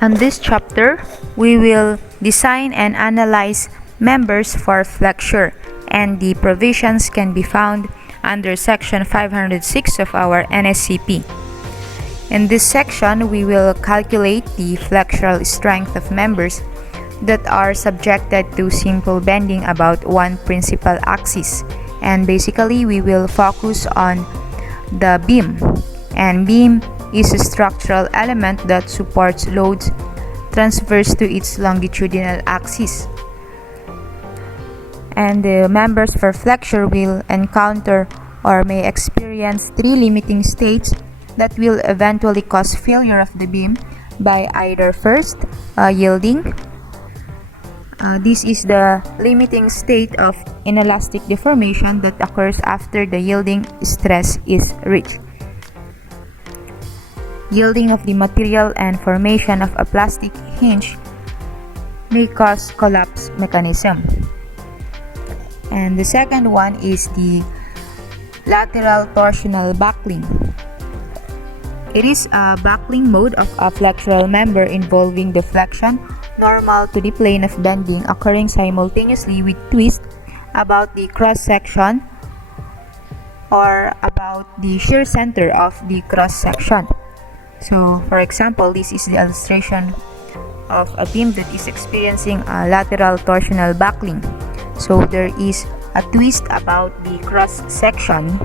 On this chapter, we will design and analyze members for Flexure, and the provisions can be found under section 506 of our NSCP. In this section, we will calculate the flexural strength of members that are subjected to simple bending about one principal axis. And basically, we will focus on the beam. And beam is a structural element that supports loads transverse to its longitudinal axis. And the members for flexure will encounter or may experience three limiting states that will eventually cause failure of the beam by either first, yielding. This is the limiting state of inelastic deformation that occurs after the yielding stress is reached. Yielding of the material and formation of a plastic hinge may cause collapse mechanism. And the second one is the lateral torsional buckling. It is a buckling mode of a flexural member involving the flexion normal to the plane of bending occurring simultaneously with twist about the cross-section or about the shear center of the cross-section. So, for example, this is the illustration of a beam that is experiencing a lateral torsional buckling. So, there is a twist about the cross-section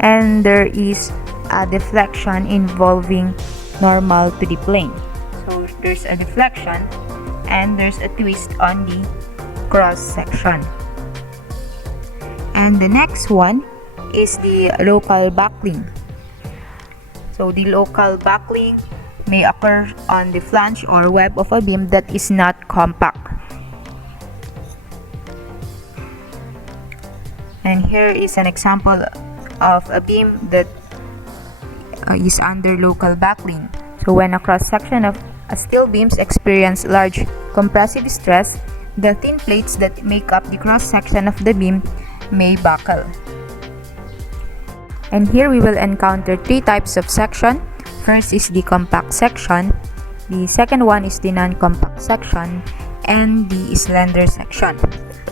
and there is a deflection involving normal to the plane. So, there's a deflection and there's a twist on the cross-section. And the next one is the local buckling. So the local buckling may occur on the flange or web of a beam that is not compact. And here is an example of a beam that is under local buckling. So when a cross-section of steel beams experience large compressive stress, the thin plates that make up the cross-section of the beam may buckle. And here we will encounter three types of section. First is the compact section, the second one is the non-compact section, and the slender section.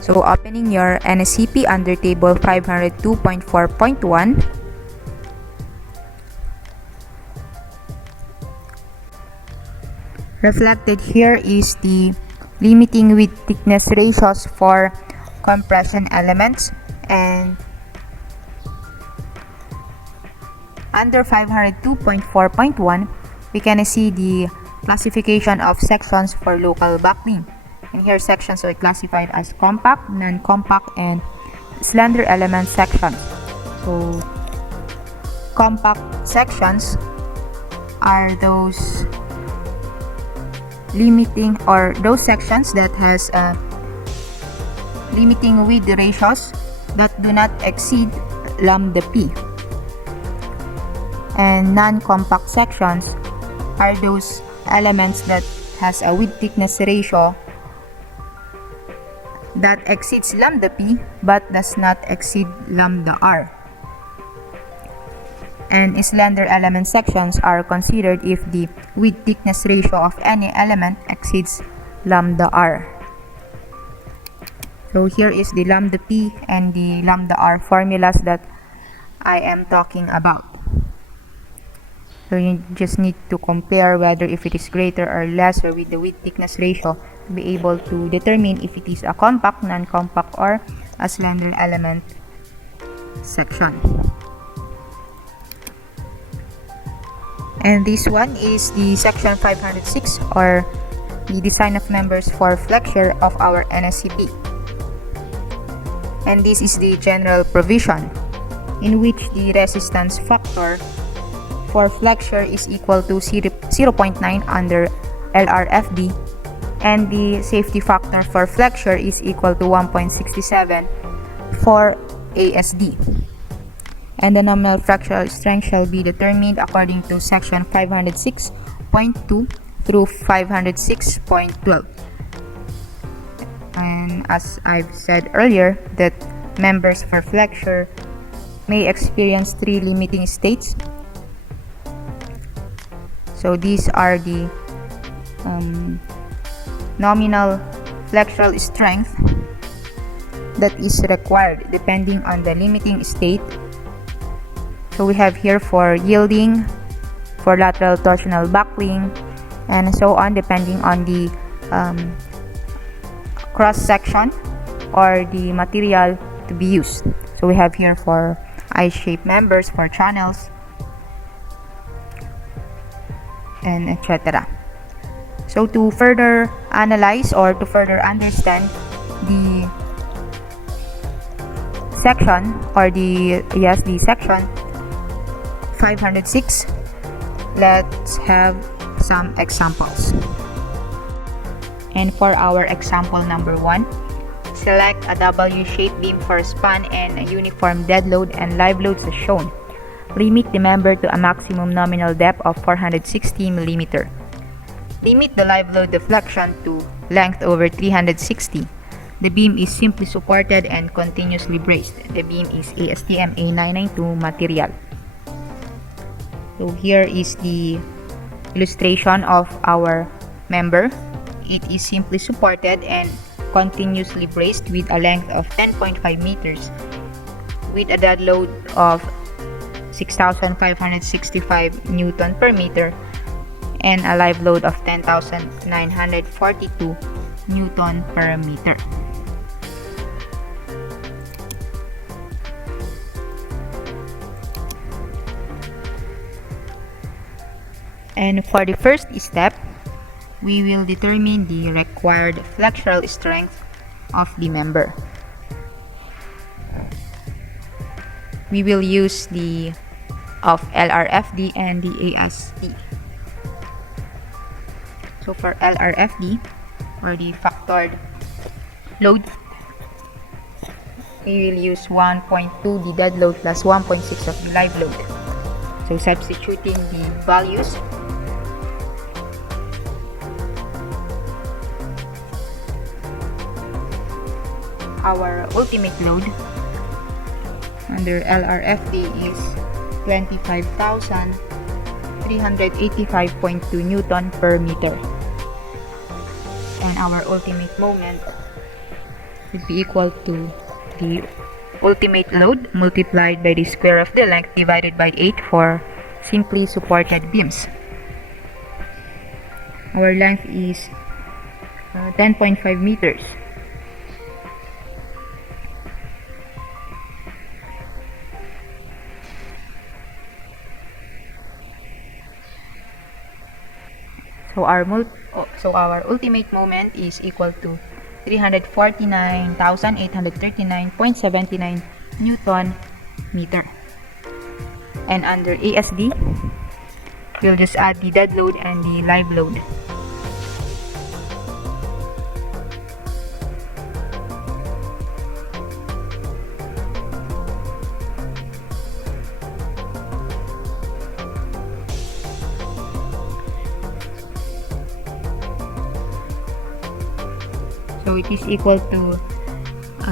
So opening your NSCP under table 502.4.1, reflected here is the limiting width thickness ratios for compression elements, and under 502.4.1 we can see the classification of sections for local buckling. And here sections are classified as compact, non-compact, and slender element sections. So compact sections are those limiting or those sections that has limiting width ratios that do not exceed lambda p. And non-compact sections are those elements that has a width thickness ratio that exceeds lambda p but does not exceed lambda r. And slender element sections are considered if the width thickness ratio of any element exceeds lambda r. So here is the lambda p and the lambda r formulas that I am talking about. So you just need to compare whether if it is greater or lesser with the width thickness ratio to be able to determine if it is a compact, non-compact, or a slender element section. And this one is the section 506 or the design of members for flexure of our NSCP. And this is the general provision in which the resistance factor for flexure is equal to 0.9 under LRFD, and the safety factor for flexure is equal to 1.67 for ASD. And the nominal flexural strength shall be determined according to section 506.2 through 506.12. And as I've said earlier, that members for flexure may experience three limiting states. So these are the nominal flexural strength that is required depending on the limiting state. So we have here for yielding, for lateral torsional buckling, and so on, depending on the cross section or the material to be used. So we have here for I-shaped members, for channels, and etc. So to further analyze or to further understand the section or the section 506, let's have some examples. And for our example number 1, select a W-shaped beam for span and a uniform dead load and live loads as shown. Limit the member to a maximum nominal depth of 460 mm. Limit the live load deflection to length over 360. The beam is simply supported and continuously braced. The beam is ASTM A992 material. So here is the illustration of our member. It is simply supported and continuously braced with a length of 10.5 meters with a dead load of 6,565 Newton per meter and a live load of 10,942 Newton per meter. And for the first step, we will determine the required flexural strength of the member. We will use the of LRFD and the ASD. So for LRFD, or the factored load, we will use 1.2 the dead load plus 1.6 of the live load. So substituting the values, our ultimate load under LRFD is 25,385.2 Newton per meter, and our ultimate moment would be equal to the ultimate load multiplied by the square of the length divided by 8 for simply supported beams. Our length is 10.5 meters. So our ultimate moment is equal to 349,839.79 Newton meter. And under ASD, we'll just add the dead load and the live load. So it is equal to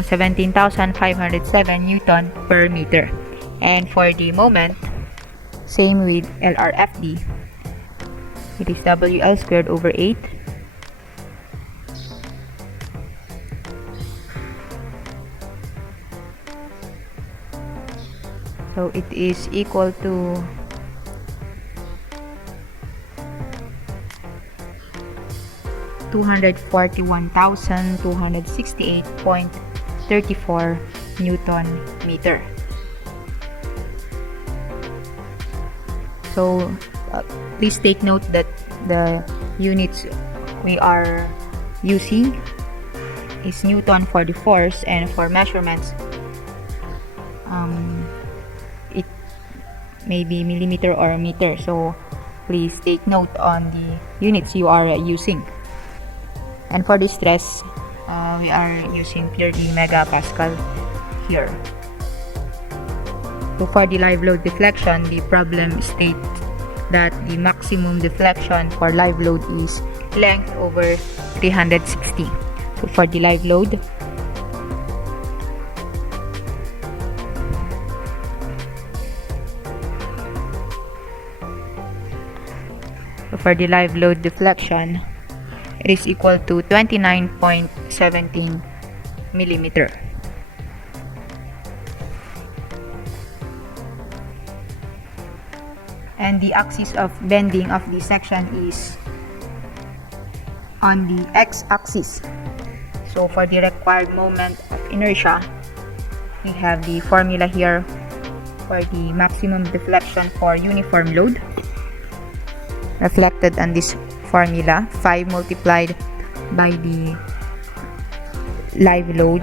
17,507 Newton per meter. And for the moment, same with LRFD, it is WL squared over 8. So it is equal to 241,268.34 Newton meter. So please take note that the units we are using is Newton for the force, and for measurements it may be millimeter or meter. So please take note on the units you are using. And for the stress, we are using purely megapascal here. So for the live load deflection, the problem states that the maximum deflection for live load is length over 360. So for the live load, deflection, it is equal to 29.17 millimeter. And the axis of bending of the section is on the x-axis. So for the required moment of inertia, we have the formula here for the maximum deflection for uniform load, reflected on this formula, 5 multiplied by the live load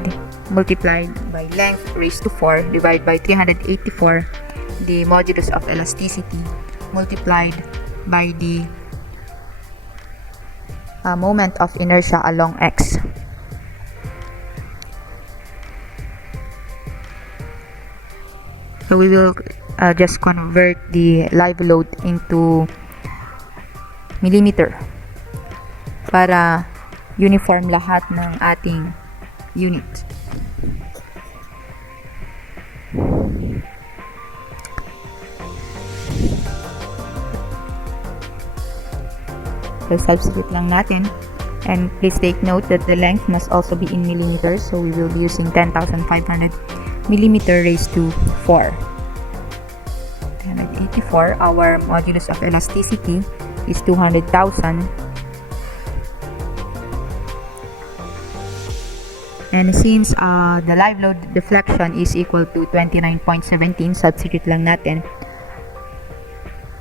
multiplied by length raised to 4 divided by 384, the modulus of elasticity multiplied by the moment of inertia along x. So we will just convert the live load into millimeter para uniform lahat ng ating unit. So substitute lang natin, and please take note that the length must also be in millimeters, so we will be using 10,500 millimeter raised to 4. 184, our modulus of elasticity is 200,000. And since the live load deflection is equal to 29.17, substitute lang natin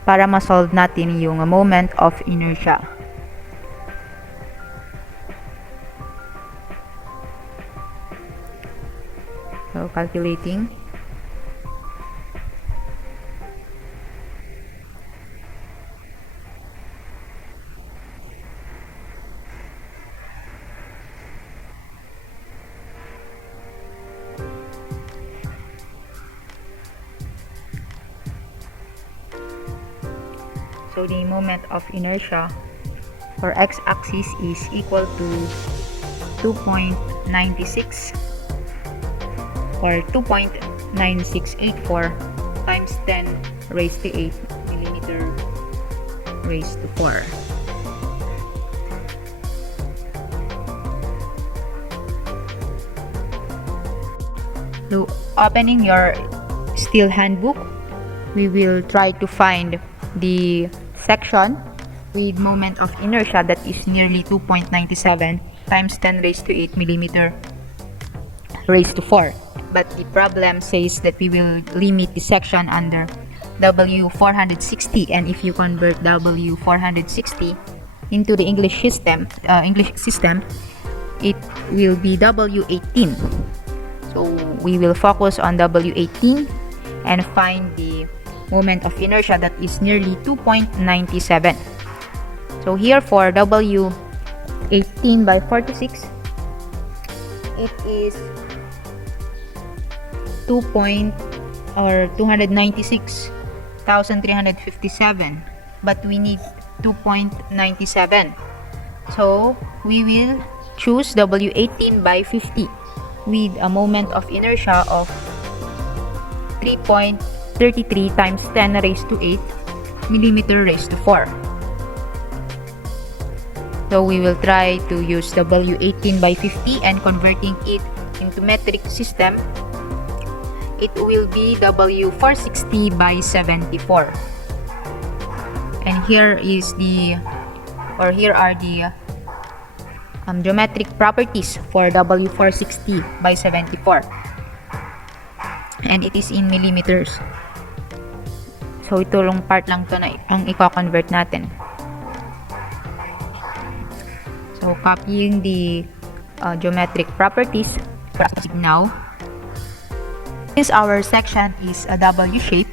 para ma-solve natin yung moment of inertia. So calculating. So the moment of inertia for x-axis is equal to 2.96 or 2.9684 times 10 raised to 8 millimeter raised to 4. So opening your steel handbook, we will try to find the section with moment of inertia that is nearly 2.97 times 10 raised to 8 millimeter raised to 4. But the problem says that we will limit the section under W460, and if you convert W460 into the English system, it will be W18. So we will focus on W18 and find the moment of inertia that is nearly 2.97. So here for W18 by 46, it is 296,357, but we need 2.97. So we will choose W18 by 50 with a moment of inertia of 3.33 times 10 raised to 8 millimeter raised to 4. So we will try to use W18 by 50 and converting it into metric system, it will be W460 by 74. And here are the geometric properties for W460 by 74. And it is in millimeters. So itong part lang to na ang i-convert natin. So copying the geometric properties now. Since our section is a W shape,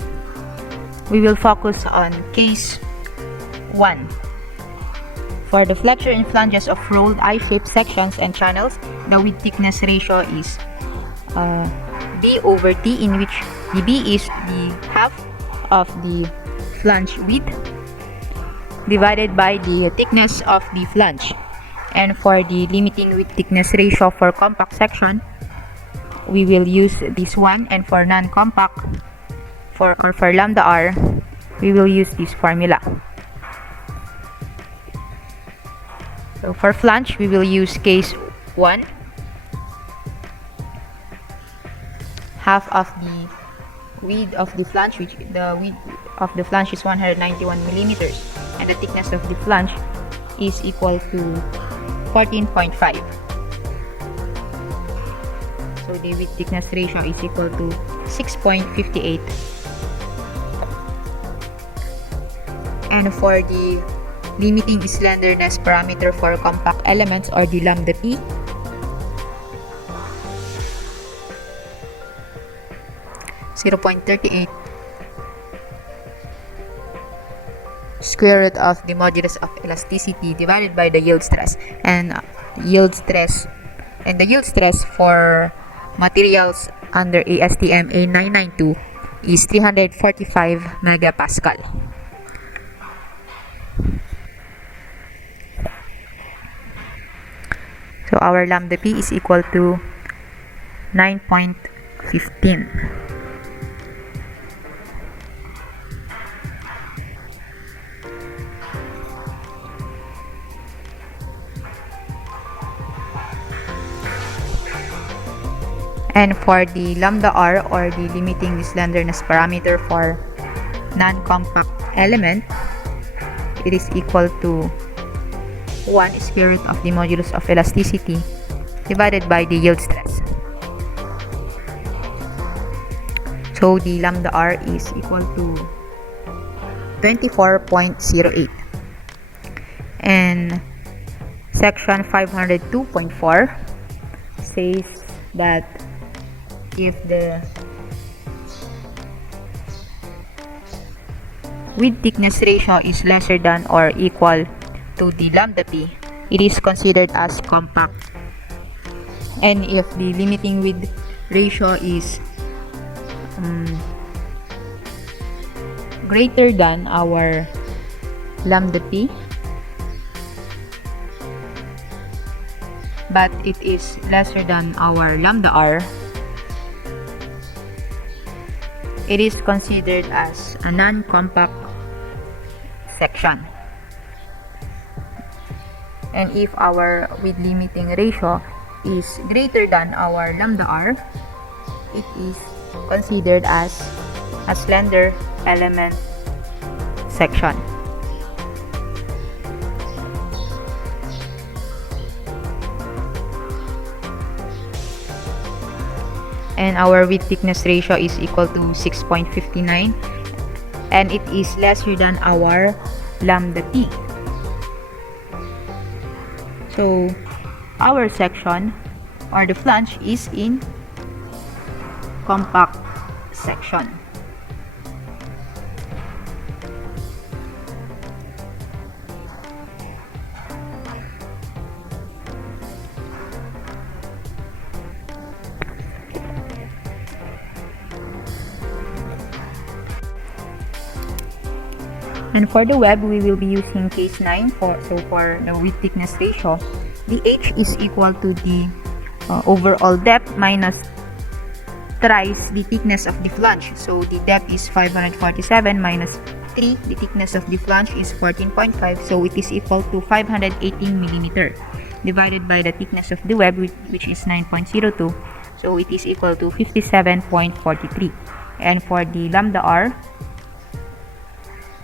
we will focus on case 1. For the flexure and flanges of rolled I-shaped sections and channels, the width thickness ratio is B over T, in which the B is the half of the flange width divided by the thickness of the flange. And for the limiting width thickness ratio for compact section, we will use this one, and for non-compact for lambda r, we will use this formula. So for flange, we will use case 1. Half of the width of the flange, which the width of the flange is 191 millimeters, and the thickness of the flange is equal to 14.5. So the width thickness ratio is equal to 6.58. And for the limiting slenderness parameter for compact elements, or the lambda p, (0.38) square root of the modulus of elasticity divided by the yield stress. And the yield stress for materials under ASTM A992 is 345 megapascal. So our lambda p is equal to 9.15. And for the lambda r, or the limiting slenderness parameter for non-compact element, it is equal to 1 square root of the modulus of elasticity divided by the yield stress. So the lambda r is equal to 24.08. And section 502.4 says that if the width thickness ratio is lesser than or equal to the lambda p, it is considered as compact. And if the limiting width ratio is greater than our lambda p, but it is lesser than our lambda r, it is considered as a non-compact section. And if our width limiting ratio is greater than our lambda r, it is considered as a slender element section. And our width thickness ratio is equal to 6.59, and it is lesser than our lambda p. So our section, or the flange, is in compact section. And for the web, we will be using case 9 for the width thickness ratio. The h is equal to the overall depth minus thrice the thickness of the flange. So the depth is 547 minus 3. The thickness of the flange is 14.5. So it is equal to 518 millimeter divided by the thickness of the web, which is 9.02. So it is equal to 57.43. And for the lambda r,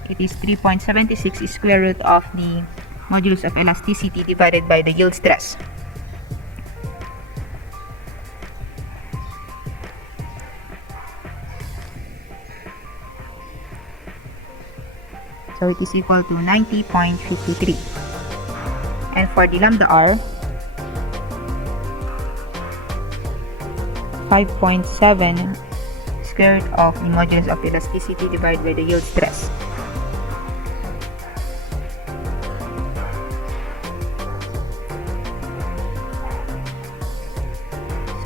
it is 3.76 square root of the modulus of elasticity divided by the yield stress. So it is equal to 90.53. And for the lambda r, 5.7 square root of the modulus of elasticity divided by the yield stress.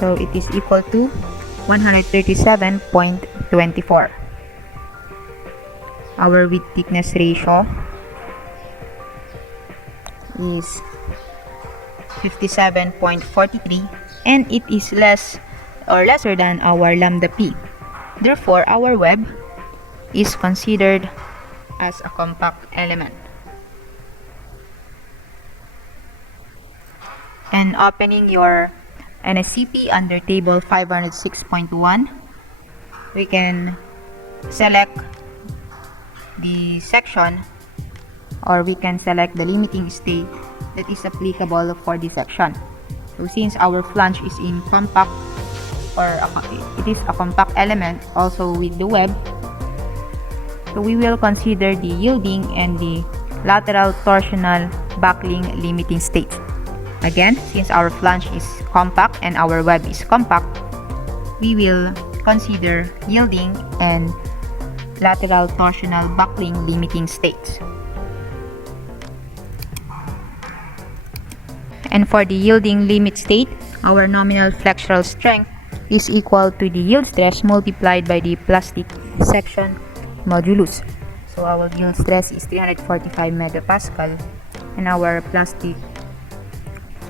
So it is equal to 137.24. Our width thickness ratio is 57.43, and it is less or lesser than our lambda p. Therefore, our web is considered as a compact element. And opening your NSCP under table 506.1, we can select the section, or we can select the limiting state that is applicable for the section. So since our flange is in compact, or it is a compact element also with the web, so we will consider the yielding and the lateral torsional buckling limiting state. Again, since our flange is compact and our web is compact, we will consider yielding and lateral torsional buckling limiting states. And for the yielding limit state, our nominal flexural strength is equal to the yield stress multiplied by the plastic section modulus. So our yield stress is 345 megapascal, and our plastic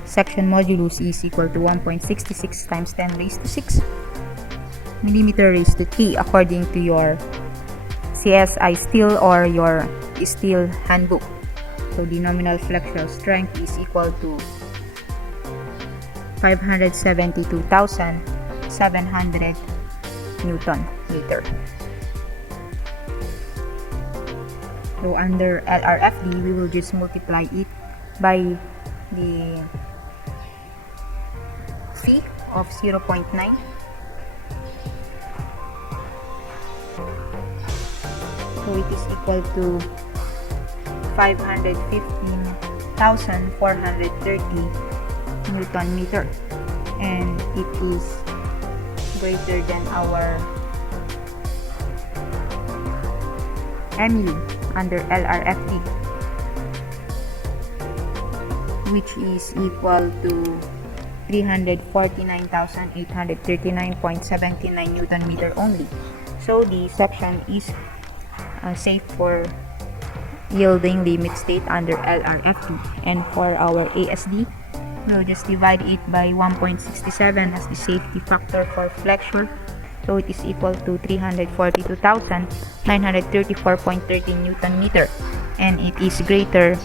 section modulus is equal to 1.66 times 10 raised to 6 millimeter raised to 3 according to your CSI steel or your steel handbook. So the nominal flexural strength is equal to 572,700 Newton meter. So under LRFD, we will just multiply it by the phi of 0.9. So it is equal to 515,430 Newton meter, and it is greater than our MU under LRFD, which is equal to 349,839.79 Newton meter only. So the section is safe for yielding limit state under LRFD. And for our ASD, we'll just divide it by 1.67 as the safety factor for flexure. So it is equal to 342,934.13 Newton meter, and it is greater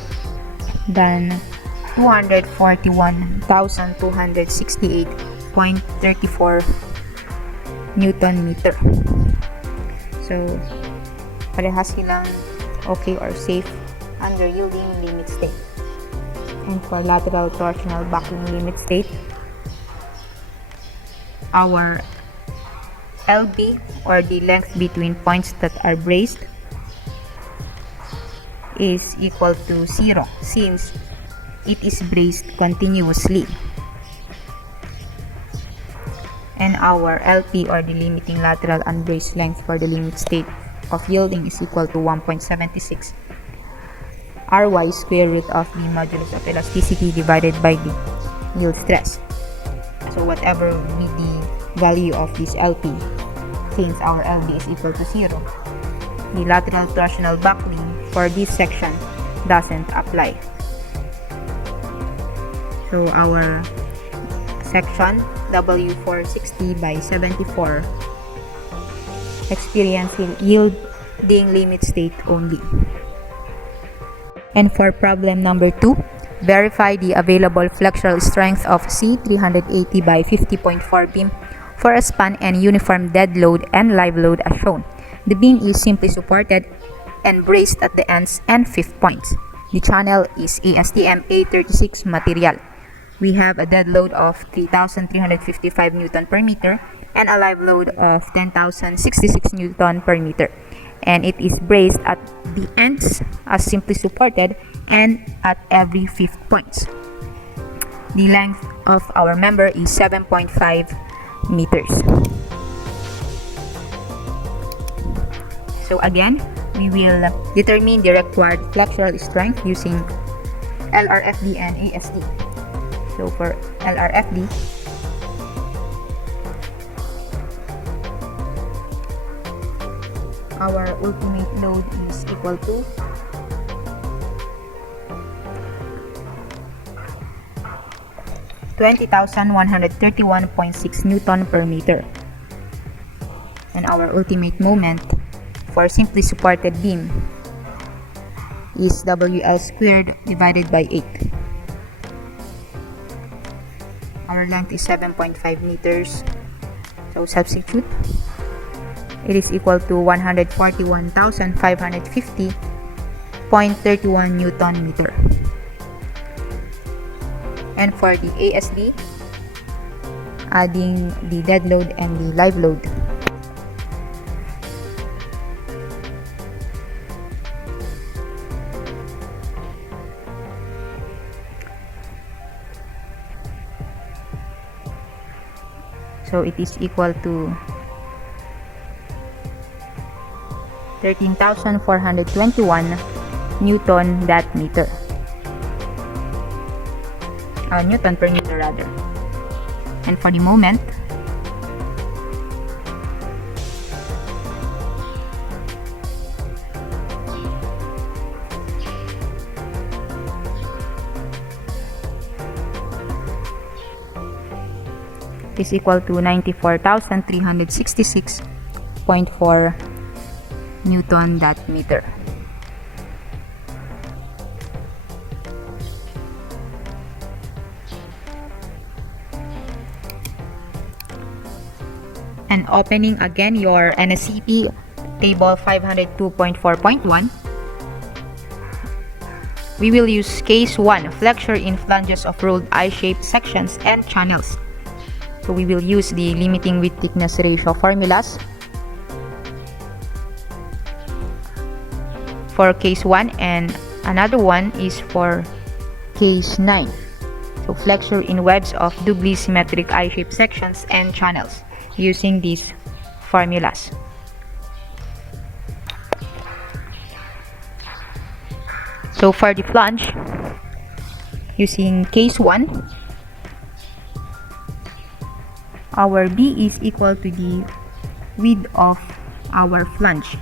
than 241,268.34 Newton meter. So parehas silang okay or safe under yielding limit state. And for lateral torsional buckling limit state, our LB, or the length between points that are braced, is equal to 0 since it is braced continuously. And our LP, or the limiting lateral unbraced length for the limit state of yielding, is equal to 1.76 Ry square root of the modulus of elasticity divided by the yield stress. So whatever be the value of this LP, since our LB is equal to 0, the lateral torsional buckling for this section doesn't apply. So our section W460 by 74 experiencing yielding limit state only. And for problem number 2, verify the available flexural strength of C380 by 50.4 beam for a span and uniform dead load and live load as shown. The beam is simply supported and braced at the ends and fifth points. The channel is ASTM A36 material. We have a dead load of 3,355 Newton per meter and a live load of 10,066 Newton per meter. And it is braced at the ends as simply supported and at every fifth points. The length of our member is 7.5 meters. So again, we will determine the required flexural strength using LRFD and ASD. So for LRFD, our ultimate load is equal to 20,131.6 Newton per meter. And our ultimate moment for simply supported beam is WL squared divided by 8. Our length is 7.5 meters. So substitute. It is equal to 141,550.31 Newton meter. And for the ASD, adding the dead load and the live load. So it is equal to 13,421 Newton that meter. Newton per meter rather. And for the moment, is equal to 94,366.4 Newton that meter. And opening again your NSCP table 502.4.1, we will use case 1, flexure in flanges of rolled eye-shaped sections and channels. So we will use the limiting width thickness ratio formulas for case 1, and another one is for case 9. So flexure in webs of doubly symmetric eye-shaped sections and channels using these formulas. So for the flange, using case 1, our B is equal to the width of our flange,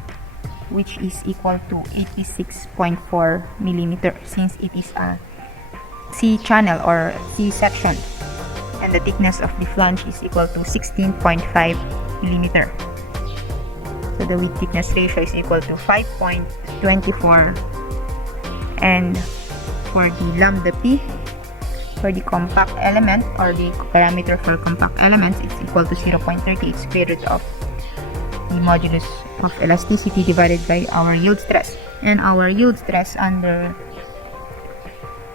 which is equal to 86.4 millimeter, since it is a C channel or C section, and the thickness of the flange is equal to 16.5 millimeter. So the width thickness ratio is equal to 5.24. And for the lambda P, for the compact element, or the parameter for compact elements, it's equal to 0.38 square root of the modulus of elasticity divided by our yield stress. And our yield stress under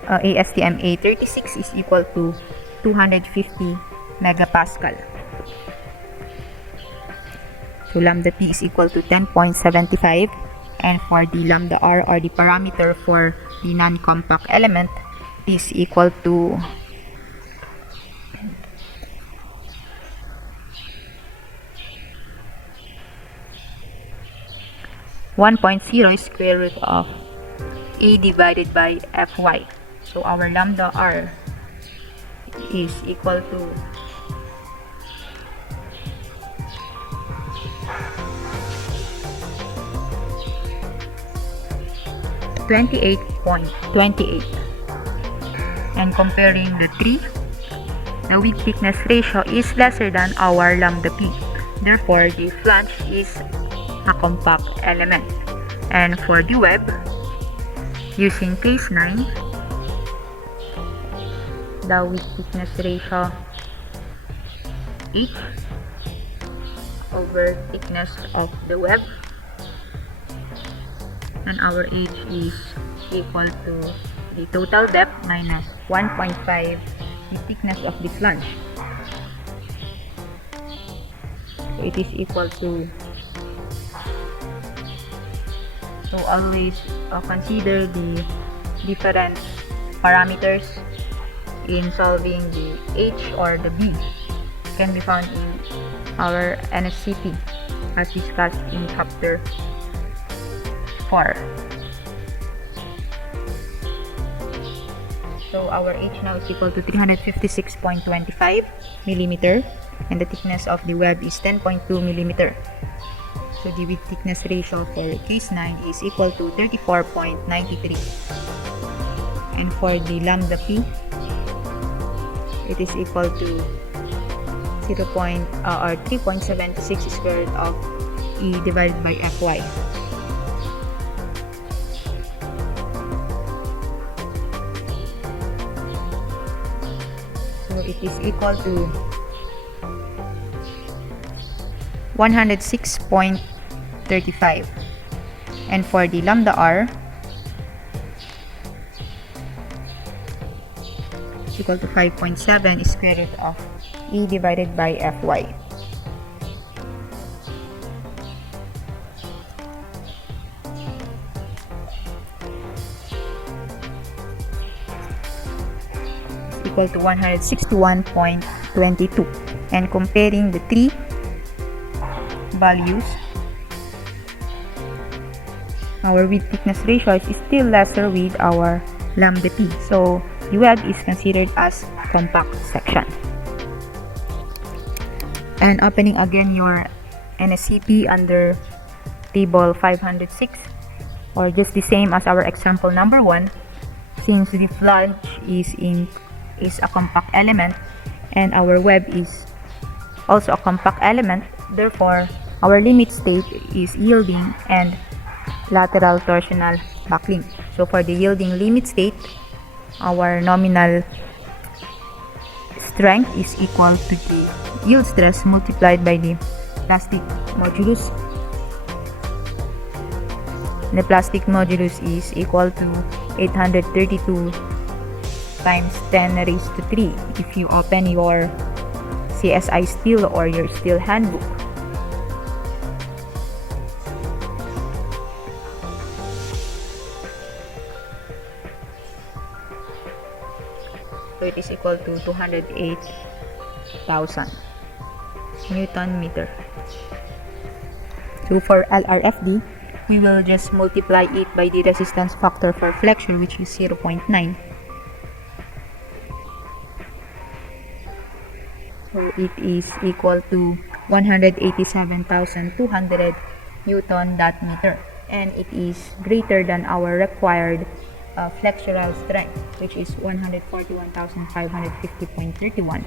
ASTM A36 is equal to 250 megapascal. So lambda P is equal to 10.75, and for the lambda R, or the parameter for the non-compact element, is equal to 1.0 square root of A divided by Fy. So our lambda R is equal to 28.28. And comparing the 3, the width thickness ratio is lesser than our lambda P. Therefore, the flange is a compact element. And for the web, using case 9, the width thickness ratio H over thickness of the web, and our H is equal to the total depth minus 1.5 the thickness of the flange. So it is equal to, so always consider the different parameters in solving the H or the B. It can be found in our NSCP as discussed in chapter 4. So our H now is equal to 356.25 millimeter, and the thickness of the web is 10.2 millimeter. So the width thickness ratio for case 9 is equal to 34.93. And for the lambda P, it is equal to 3.76 square root of E divided by Fy. So it is equal to 106.35. And for the lambda r, is equal to 5.7 square root of E divided by Fy. Equal to 161.22. And comparing the three values, our width thickness ratio is still lesser with our lambda t. So the web is considered as compact section. And opening again your NSCP under table 506, or just the same as our example number 1, since the flange is a compact element and our web is also a compact element, therefore our limit state is yielding and lateral torsional buckling. So for the yielding limit state, our nominal strength is equal to the yield stress multiplied by the plastic modulus. The plastic modulus is equal to 832 times 10 raised to 3 if you open your CSI steel or your steel handbook. So it is equal to 208,000 Newton meter. So for LRFD, we will just multiply it by the resistance factor for flexure, which is 0.9. So it is equal to 187,200 Newton that meter, and it is greater than our required flexural strength, which is 141,550.31.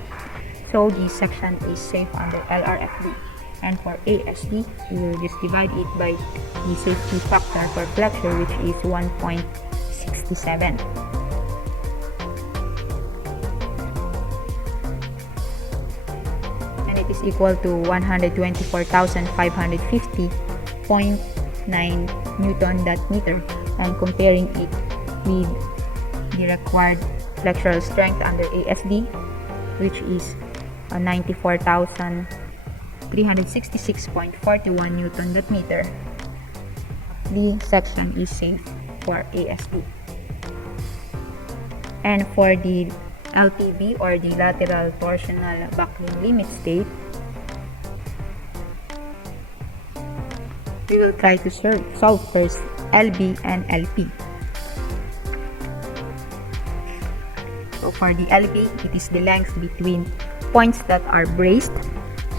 So this section is safe under LRFD. And for ASD, we will just divide it by the safety factor for flexure, which is 1.67. And it is equal to 124,550.9 Newton that meter. And comparing it with the required flexural strength under ASD, which is 94,366.41 Newton that meter, the section is safe for ASD. And for the LTB, or the lateral torsional buckling limit state, we will try to solve first LB and LP. So for the LB, it is the length between points that are braced.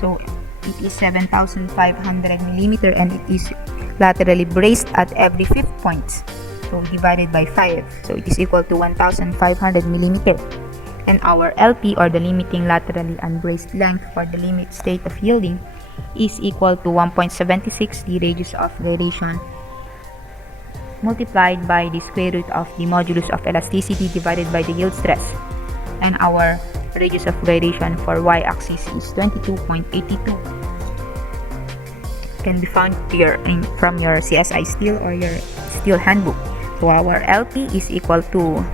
So it is 7,500 millimeter, and it is laterally braced at every 5th point. So divided by 5. So it is equal to 1,500 millimeter. And our LP, or the limiting laterally unbraced length for the limit state of yielding, is equal to 1.76, the radius of gyration, multiplied by the square root of the modulus of elasticity divided by the yield stress. And our radius of gyration for y-axis is 22.82. Can be found here from your CSI steel or your steel handbook. So our LP is equal to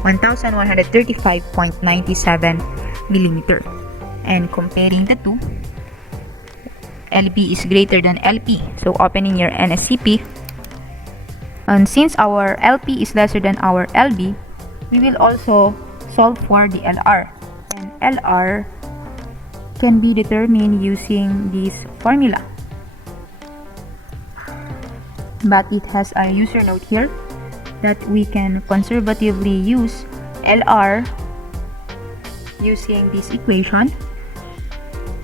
1,135.97 millimeter. And comparing the two, LB is greater than LP. So opening your NSCP, and since our LP is lesser than our LB, we will also solve for the LR. And LR can be determined using this formula. But it has a user note here that we can conservatively use LR using this equation,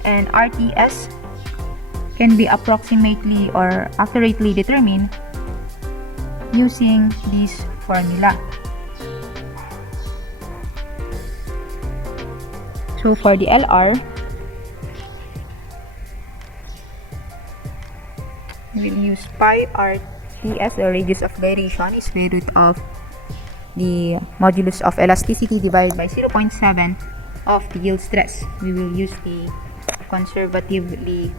and RTS can be approximately or accurately determined using this formula. So for the LR, we'll use pi RTS, the radius of gyration, is square root of the modulus of elasticity divided by 0.7 of the yield stress. We will use the conservatively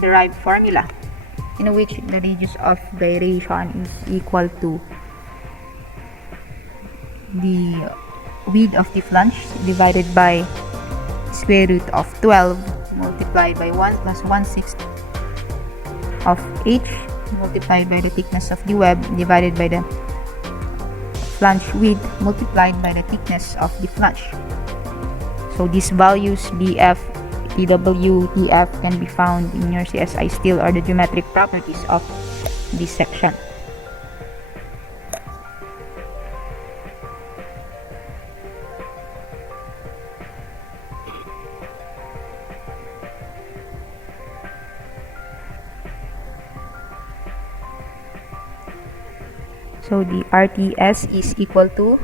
derived formula in which the radius of gyration is equal to the width of the flange divided by square root of 12 multiplied by 1 plus 1/6 of h multiplied by the thickness of the web divided by the flange width multiplied by the thickness of the flange. So these values BF, TW, TF can be found in your CSI steel or the geometric properties of this section. So the RTS is equal to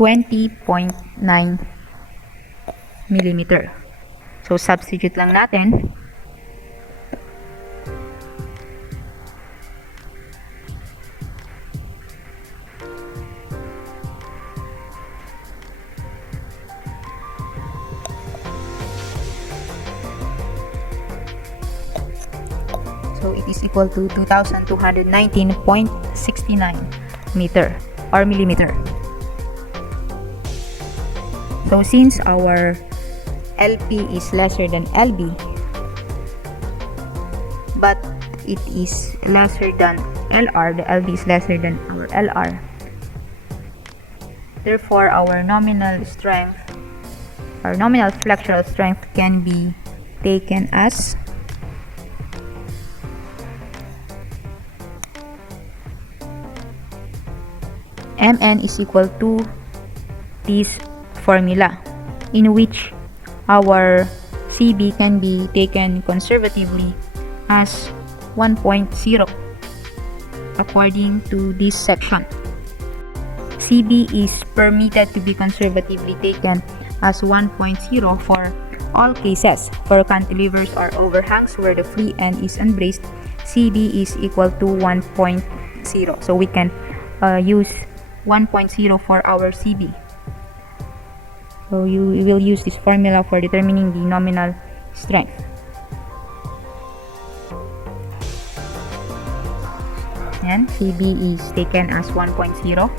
20.9 millimeter. So substitute lang natin. So it is equal to 2219.69 meter or millimeter. So since our LP is lesser than LB, but it is lesser than LR, the LB is lesser than our LR. Therefore, our nominal strength, our nominal flexural strength can be taken as Mn is equal to this formula, in which our CB can be taken conservatively as 1.0 according to this section. CB is permitted to be conservatively taken as 1.0 for all cases. For cantilevers or overhangs where the free end is unbraced, CB is equal to 1.0. So we can use 1.0 for our CB. So you will use this formula for determining the nominal strength. And CB is taken as 1.0.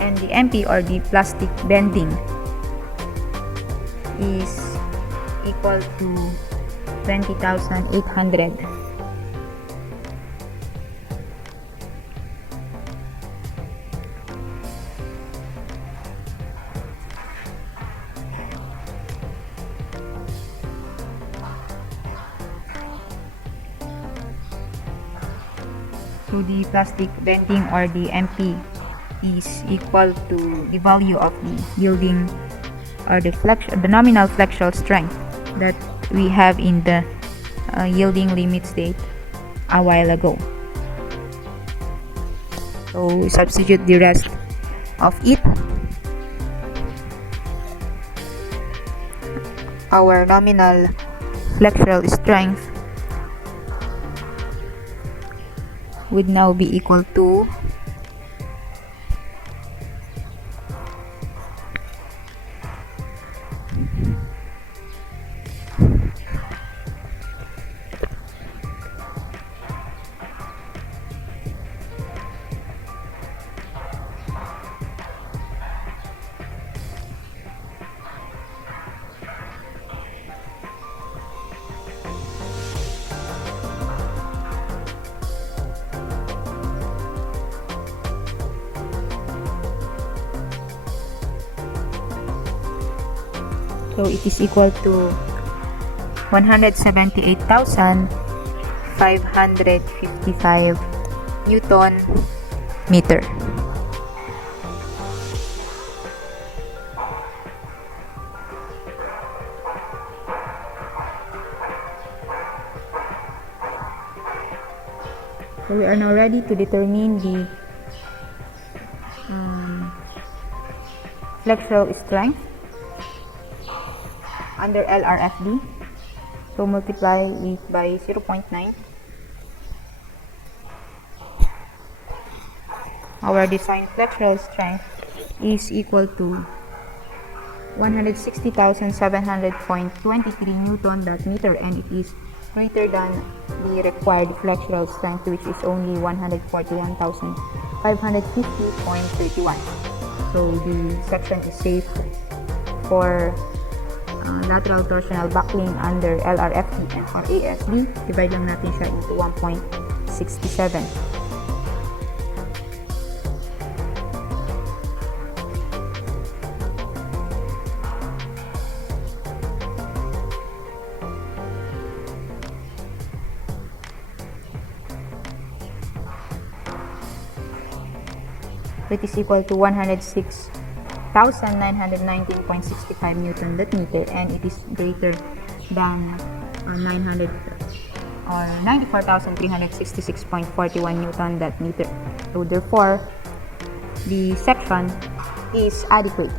And the MP or the plastic bending is equal to 20,800. So the plastic bending or the MP is equal to the value of the yielding or the nominal flexural strength that we have in the yielding limit state a while ago. So we substitute the rest of it. Our nominal flexural strength would now be equal to so it is equal to 178,555 Newton meter. So we are now ready to determine the flexural strength under LRFD. So multiply it by 0.9. Our design flexural strength is equal to 160,700.23 Newton that meter, and it is greater than the required flexural strength, which is only 141,550.31. So the section is safe for lateral torsional buckling under LRFD, and for ASD, divide lang natin siya into 1.67. It is equal to 106,919.65 Newton that meter, and it is greater than 900 or 94,366.41 Newton that meter. So therefore, the section is adequate.